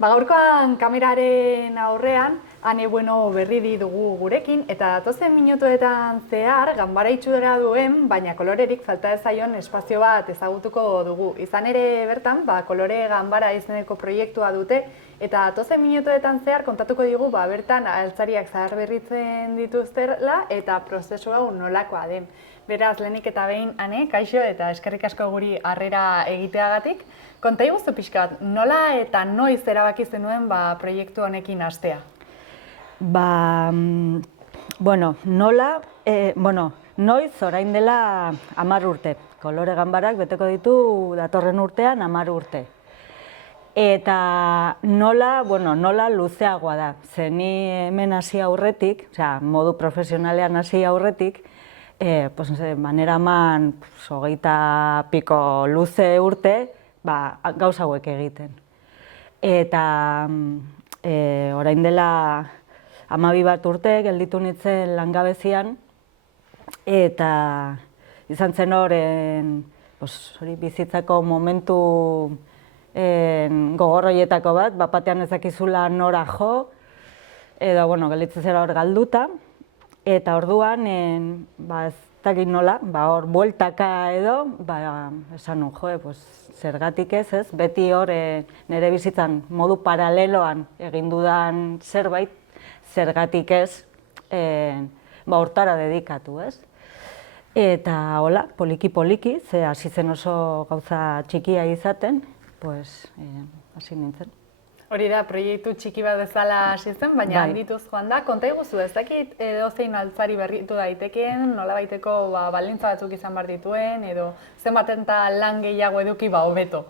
Gaurkoan kameraren aurrean, Ane Bueno berri dugu gurekin, eta datozen minutuetan zehar, ganbara itxura duen, baina kolorerik falta ez zaion espazio bat ezagutuko dugu. Izan ere bertan, kolore ganbara izeneko proiektua dute, eta datozen minutuetan zehar kontatuko digu, bertan altzariak zaharberritzen dituztela, eta prozesu hau nolakoa den. Beraz, lehenik eta behin, Ane, kaixo eta eskerrik asko guri harrera egiteagatik. Konta iguzu pixkat, nola eta noiz erabaki zenuen proiektu honekin hastea? Noiz orain dela 10 urte. Kolore ganbarak beteko ditu datorren urtean 10 urte. Eta nola luzeagoa da. Ze ni hemen hasi aurretik, modu profesionalean hasi aurretik, maneraman 20 piko luze urte, gauza hauek egiten. Eta orain dela 12 bat urte gelditu nintzen langabezian, eta izan zen hori bizitzako momentu gogorroietako bat, batean ez dakizula nora jo, edo gelditzen zera hor galduta, eta orduan ez dakit nola, hor bueltaka edo, esan nun zergatik ez, beti hor nire bizitzan modu paraleloan egin dudan zerbait, zergatik ez hortara dedikatu, ez? Eta hola, poliki-poliki, ze hasi zen oso gauza txikia izaten, hasi nintzen. Hori da, proiektu txiki bat bezala hasi zen, baina handituz joan da. Konta iguzu, ez dakit edozein altzari berritu daitekeen, nola baiteko baldintza batzuk izan behar dituen, edo zenbaten eta lan gehiago eduki hobeto?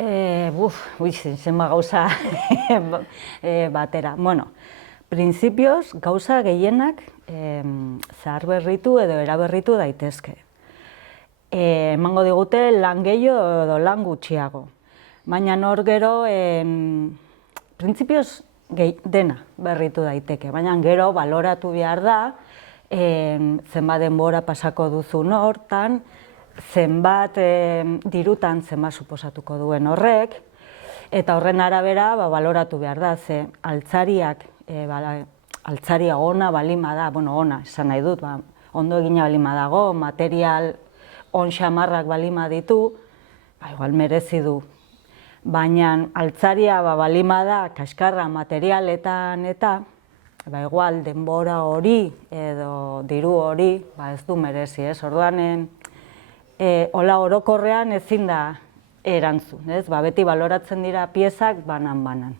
Zenba gauza batera. Printzipioz, gauza gehienak zaharberritu edo eraberritu daitezke. Emango digute lan gehiago edo lan gutxiago. Baina hor gero, printzipioz dena berritu daiteke, baina gero baloratu behar da, zenbat denbora pasako duzun hortan, zenbat dirutan zenbat suposatuko duen horrek, eta horren arabera baloratu behar da, ze altzaria ona balima da, ona, esan nahi dut, ondo egina balima dago, material on xamarrak balima ditu, igual merezi du. Baina altzaria balima da, kaskarra materialetan eta, igual denbora hori edo diru hori ez du merezi, ez? Orduan, hola orokorrean ezin da erantzun, ez? Beti baloratzen dira piezak banan-banan.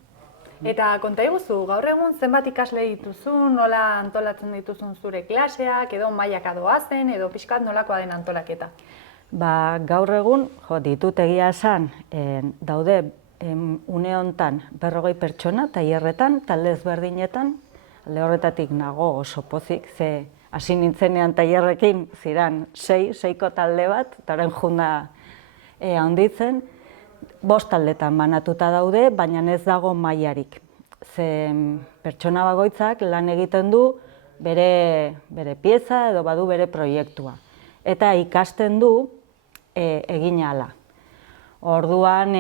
Eta konta iguzu, gaur egun zenbat ikasle dituzun, nola antolatzen dituzun zure klaseak, edo mailaka doazen, edo pixkat nolakoa den antolaketa? Gaur egun, ditut egia esan, daude une hontan 40 pertsona, tailerretan, talde ezberdinetan, alde horretatik nago oso pozik, ze hasi nintzenean tailerrekin ziren 6ko talde bat, eta orain junda handitzen, 5 taldetan banatuta daude, baina ez dago mailarik. Ze pertsona bakoitzak lan egiten du bere pieza edo badu bere proiektua. Eta ikasten du egin ahala. Orduan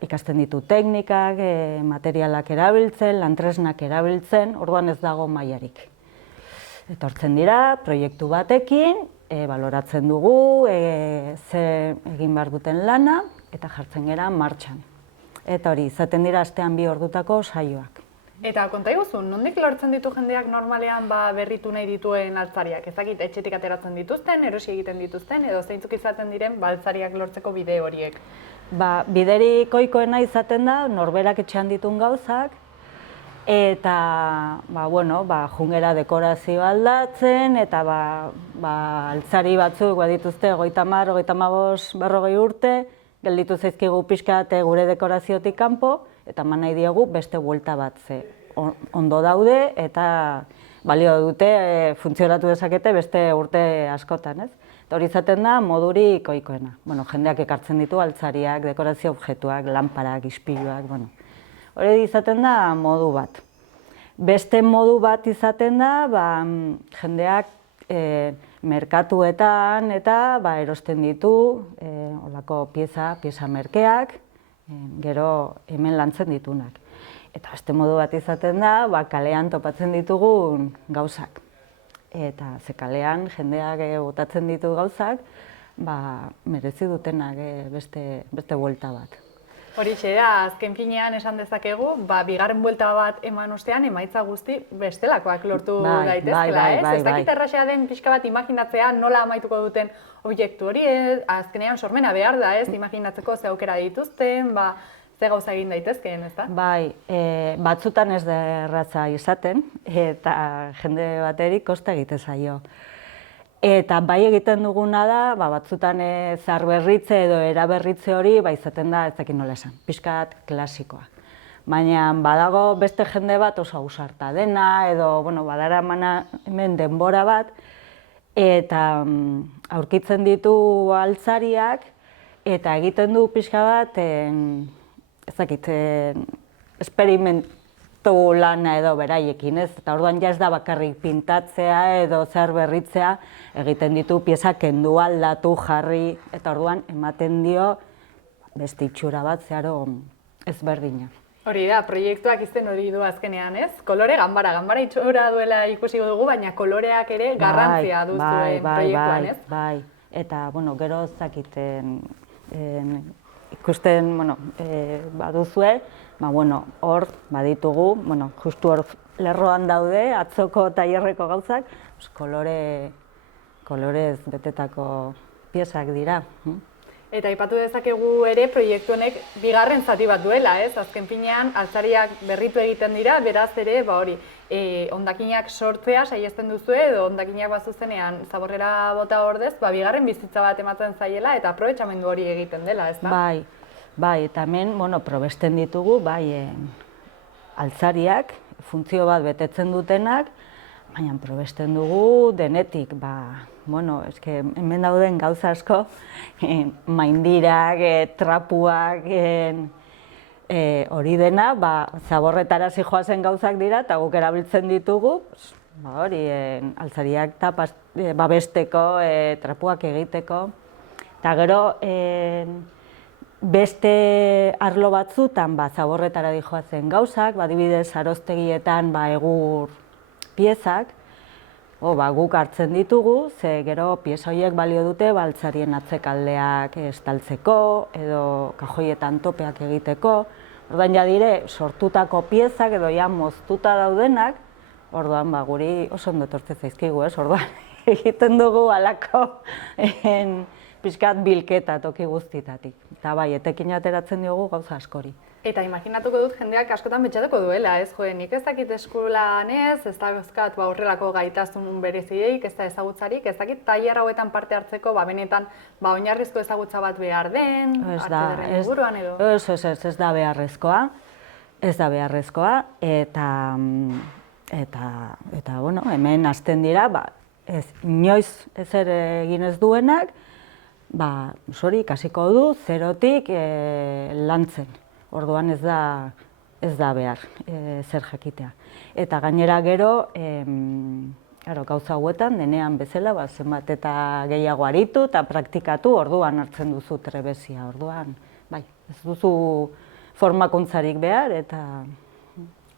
ikasten ditu teknikak, materialak erabiltzen, lantresnak erabiltzen, orduan ez dago mailarik. Etortzen dira, proiektu batekin, baloratzen dugu, ze egin behar duten lana, eta jartzen gera martxan. Eta hori, izaten dira astean 2 ordutako saioak. Eta konta iguzu, nondik lortzen ditu jendeak normalean berritu nahi dituen altzariak? Ezakit, etxetik ateratzen dituzten, erosi egiten dituzten, edo zeintzuk izaten diren altzariak lortzeko bide horiek? Biderik ohikoena izaten da, norberak etxean ditun gauzak, eta jungera dekorazio aldatzen, eta altzari batzuk badituzte 30, 35, 40 urte, gelditu zaizkigu pixkat gure dekoraziotik kanpo, eta eman nahi diogu beste buelta bat, ze ondo daude eta balio dute, funtzionatu dezakete beste urte askotan, ez? Eta hori izaten da modurik ohikoena. Jendeak ekartzen ditu altzariak, dekorazio objektuak, lanparak, ispiluak, hori izaten da modu bat. Beste modu bat izaten da, jendeak merkatuetan eta erosten ditu olako pieza merkeak, gero hemen lantzen ditunak. Eta beste modu bat izaten da, kalean topatzen ditugun gauzak. Eta ze kalean jendeak botatzen ditu gauzak, merezi dutenak beste buelta bat. Horixe da, azken finean esan dezakegu, bigarren buelta bat eman ostean emaitza guzti bestelakoak lortu daitezkela, ez? Ez dakit erraxea den pixka bat imaginatzea nola amaituko duten objektu hori, azkenean sormena behar da, ez? Imaginatzeko ze aukera dituzten, ze gauza egin daitezkeen, ez da? Bai, batzutan ez da erratza izaten, eta jende bateri kosta egite zaio. Eta bai egiten duguna da, batzutan zaharberritze edo eraberritze hori izaten da, ez dakit nola esan, pixkat klasikoa. Baina badago beste jende bat oso ausarta dena, edo badara hemen denbora bat, eta aurkitzen ditu altzariak, eta egiten du pixka bat, ez dakit, esperimentu lana edo beraiekin, ez? Eta orduan ja ez da bakarrik pintatzea edo zer berritzea, egiten ditu pieza kendu aldatu jarri, eta orduan ematen dio beste itxura bat zeharo ezberdina. Hori da, proiektuak izen hori du azkenean, ez? Kolore ganbara itxura duela ikusiko dugu, baina koloreak ere garrantzia duzuen proiektuan, ez? Bai, eta gero zakiten ikusten baduzue, hor baditugu, justu hor lerroan daude, atzoko tailerreko gauzak, kolorez betetako piezak dira. Eta aipatu dezakegu ere proiektu honek bigarren zati bat duela, ez? Azken finean, altzariak berritu egiten dira, beraz ere, hondakinak sortzea saiesten duzue, edo hondakinak bazuzenean zaborrera bota ordez, bigarren bizitza bat ematen zaiela eta aprobetxamendu hori egiten dela, ez da? Bai, eta hemen, probesten ditugu, altzariak, funtzio bat betetzen dutenak, baina probesten dugu denetik, hemen dauden gauza asko, maindirak, trapuak, hori dena, zaborretara zijoazen gauzak dira, eta guk erabiltzen ditugu, altzariak babesteko, trapuak egiteko, eta gero beste arlo batzutan zaborretara dijoazen gauzak, adibidez aroztegietan egur piezak, guk hartzen ditugu, ze gero pieza horiek balio dute altzarien atzekaldeak estaltzeko edo kajoietan topeak egiteko. Orduan ja dire sortutako piezak edo ja moztuta daudenak, orduan guri oso ondo etortzen zaizkigu, orduan egiten dugu halako pixkat bilketa toki guztitatik. Eta etekin ateratzen diogu gauza askori. Eta imaginatuko dut jendeak askotan pentsatuko duela, ez? Nik ez dakit eskolan ez dauzkat horrelako gaitasun berezideik, ez da ezagutzarik, ez dakit tailer hauetan parte hartzeko, benetan oinarrizko ezagutza bat behar den, artedarren inguruan edo? Ez da beharrezkoa, eta hemen hasten dira, inoiz ezer egin ez duenak, ikasiko du zerotik lantzen. Orduan ez da behar zer jakitea. Eta gainera gero, gauza hauetan, denean bezala, zenbat eta gehiago aritu eta praktikatu, orduan hartzen duzu trebezia. Orduan, ez duzu formakuntzarik behar eta...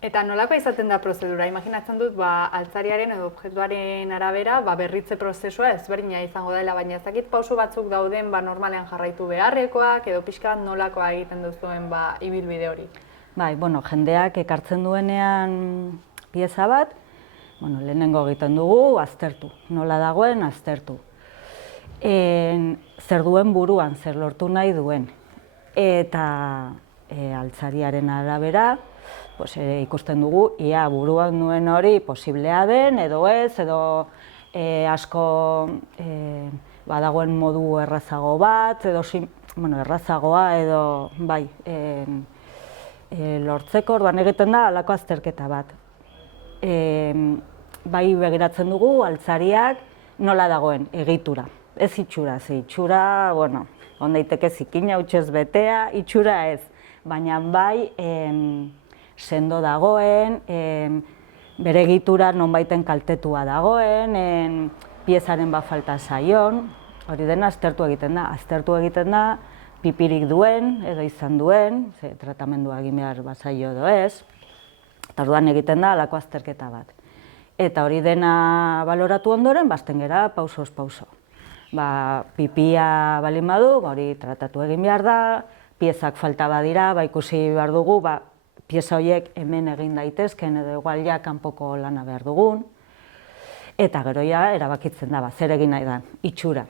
Eta nolako izaten da prozedura? Imaginatzen dut, altzariaren edo objektuaren arabera, berritze prozesua ezberdina izango dela, baina ez dakit pauso batzuk dauden normalean jarraitu beharrekoak, edo pixka nolakoa egiten duzuen ibilbide hori? Jendeak ekartzen duenean pieza bat, lehenengo egiten dugu, aztertu. Nola dagoen, aztertu. Zer duen buruan, zer lortu nahi duen. Eta altzariaren arabera, ikusten dugu, ia buruan duen hori posiblea den, edo ez, edo asko badagoen modu errazago bat, edo errazagoa, edo lortzeko, orduan egiten da halako azterketa bat. Begiratzen dugu, altzariak nola dagoen egitura, ez itxura, ze itxura, on daiteke zikina, hutsez betea, itxura ez, baina sendo dagoen, bere egitura nonbaiten kaltetua dagoen, piezaren falta zaion, hori dena aztertu egiten da. Aztertu egiten da, pipirik duen edo izan duen, ze tratamendua egin behar bazaio edo ez, eta orduan egiten da halako azterketa bat. Eta hori dena baloratu ondoren, bazten gera pausoz pauso. Pipia balin badu, hori tratatu egin behar da, piezak falta badira, ikusi behar dugu, pieza horiek hemen egin daitezken edo igual ja kanpoko lana behar dugun. Eta gero ja erabakitzen da, zer egin nahi da, itxura.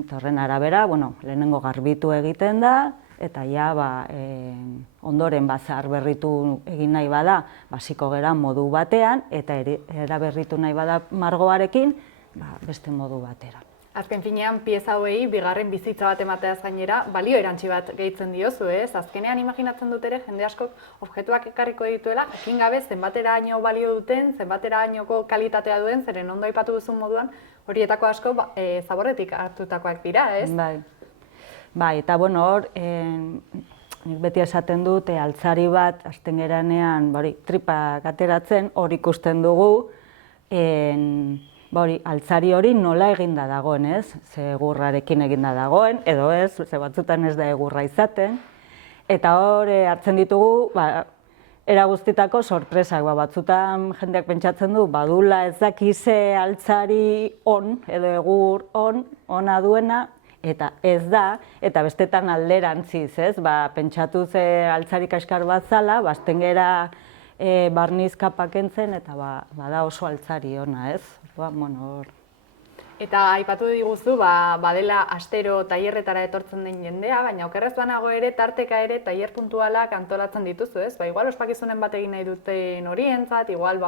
Eta horren arabera, lehenengo garbitu egiten da, eta ja ondoren zahar berritu egin nahi bada, hasiko gera modu batean, eta eraberritu nahi bada margoarekin, beste modu batera. Azken finean, pieza hauei bigarren bizitza bat emateaz gainera, balio erantsi bat gehitzen diozu, ez? Azkenean imaginatzen dut ere, jende askok objektuak ekarriko dituela, jakin gabe zenbateraino balio duten, zenbaterainoko kalitatea duen, zeren ondo aipatu duzun moduan, horietako asko zaborretik hartutakoak dira, ez? Bai, eta hor, nik beti esaten dut, altzari bat, hasten geranean, tripak ateratzen, hor ikusten dugu, altzari hori nola eginda dagoen, ez? Ze egurrarekin eginda dagoen, edo ez, ze batzutan ez da egurra izaten. Eta hor hartzen ditugu, era guztitako sorpresak, batzutan jendeak pentsatzen du, badula ez dakize altzari on, edo egur ona duena, eta ez da, eta bestetan alderantziz, ez? Pentsatu ze altzari kaskar bat zala, bazten gera barniz kapak entzen, eta bada oso altzari ona, ez? Eta aipatu diguzu, badela astero tailerretara etortzen den jendea, baina okerrez banago ere, tarteka ere, tailer puntualak antolatzen dituzu, ez? Igual ospakizunen bat egin nahi duten horientzat, igual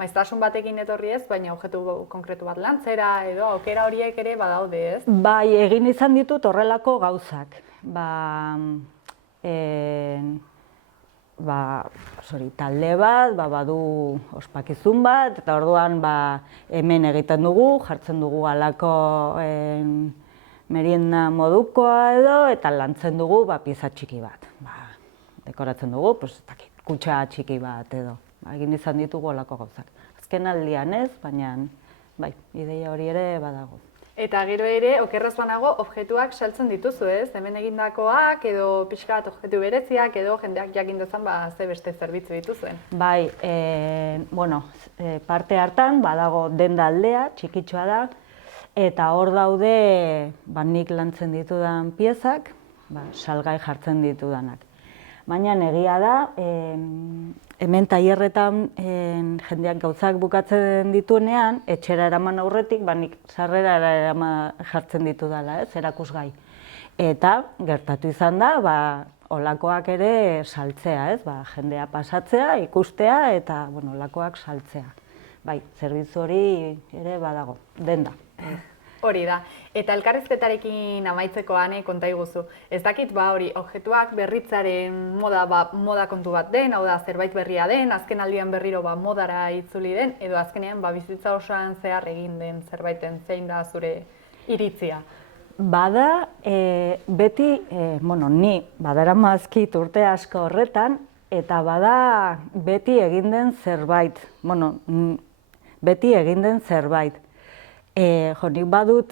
maiztasun batekin etorri ez, baina objektu konkretu bat lantzera, edo aukera horiek ere badaude, ez? Bai, egin izan ditut horrelako gauzak. Talde bat, badu ospakizun bat, eta orduan hemen egiten dugu, jartzen dugu halako merienda modukoa edo, eta lantzen dugu pieza txiki bat. Dekoratzen dugu, kutxa txiki bat edo. Egin izan ditugu halako gauzak. Azken aldian ez, baina ideia hori ere badago. Eta gero ere, okerraz banago, objektuak saltzen dituzu, ez? Hemen egindakoak, edo pixka bat objektu bereziak, edo jendeak jakin dezan ze beste zerbitzu dituzuen. Bai, parte hartan, badago denda aldea, txikitsua da, eta hor daude, nik lantzen ditudan piezak, salgai jartzen ditudanak. Baina egia da, hemen tailerretan jendeak gauzak bukatzen dituenean, etxera eraman aurretik, nik sarrera jartzen ditudala, ez, erakusgai. Eta gertatu izan da, holakoak ere saltzea, ez, jendea pasatzea, ikustea, eta holakoak saltzea. Bai, zerbitzu hori ere badago, denda. Hori da. Eta elkarrizketarekin amaitzeko Ane konta iguzu. Ez dakit objektuak berritzaren moda kontu bat den, hau da zerbait berria den, azken aldian berriro modara itzuli den, edo azkenean bizitza osoan zehar egin den zerbaiten zein da zure iritzia. Bada, beti, ni badaramazkit urte asko horretan, eta bada beti egin den zerbait, beti egin den zerbait. Nik badut,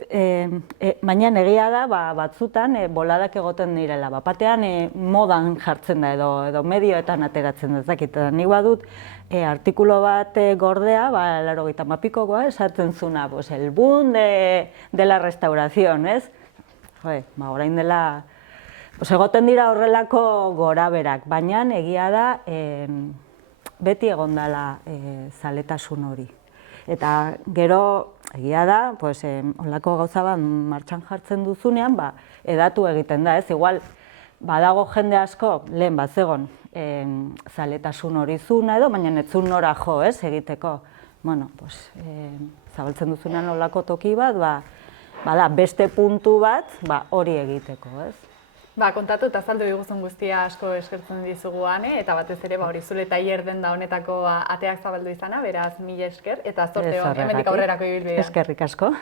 baina egia da, batzutan boladak egoten direla. Batean modan jartzen da edo medioetan ateratzen da, ez dakit. Nik badut artikulo bat gordea, 80pikokoa, esaten zuna, el boom de la restauración, ez? Orain dela, egoten dira horrelako goraberak, baina egia da, beti egon dela zaletasun hori. Eta gero, egia da, holako gauza bat martxan jartzen duzunean, edatu egiten da, ez? Igual, badago jende asko, lehen bat zegoen, zaletasun hori zuna edo, baina ez zuen nora jo, ez, egiteko. Zabaltzen duzunean holako toki bat, bada beste puntu bat, hori egiteko, ez? Kontatu eta azaldu diguzun guztia asko eskertzen dizugu Ane, eta batez ere zure tailer denda honetako ateak zabaldu izana, beraz, mila esker, eta zorte hon, hemendik aurrerako ibilbidea. Eskerrik asko.